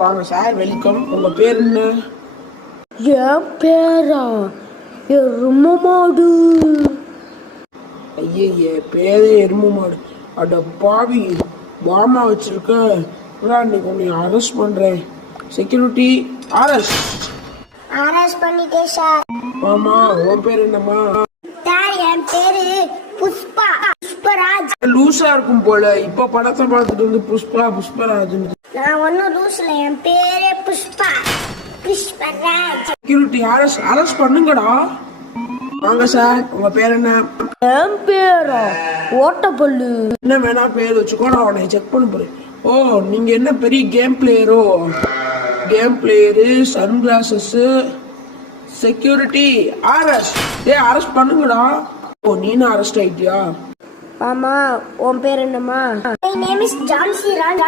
வாங்க sir, welcome. உங்க பேர் என்ன? என் பேரா எரும மாடு. ஐயே, பேரே எரும மாடு. அட பாவி, பாமா வச்சிருக்க. இன்னைக்கு உன்னை அரெஸ்ட் பண்றேன். செக்யூரிட்டி அரெஸ்ட் பண்ணிட்டேன் சார். ஆமா, உன் பேர் என்னம்மா? சார், என் பேரு புஷ்பராஜ். லூசா இருக்கும் போல. இப்ப படத்தை பார்த்துட்டு வந்து புஷ்பராஜ். நான் ஒன்னும் லூஸ்ல, என் பேரே புஷ்பராஜ். செக்யூரிட்டி அரெஸ்ட் பண்ணுங்கடா. வாங்க சார், உங்க பேர் என்ன? என் பேரா ஓட்டப்பல்லு. என்ன வேணா பேர் வச்சுக்கோ, நான் உன்னை செக் பண்ண போறேன். ஓ, நீங்க என்ன பெரிய கேம் பிளேயரோ? Game player, sun glasses. Security arrest பண்ணுங்கடா. ஓ, நீனா அரெஸ்ட் ஆயிட்டியா? ஆமா, உன் பேர் என்னம்மா? My name is John C. Ran.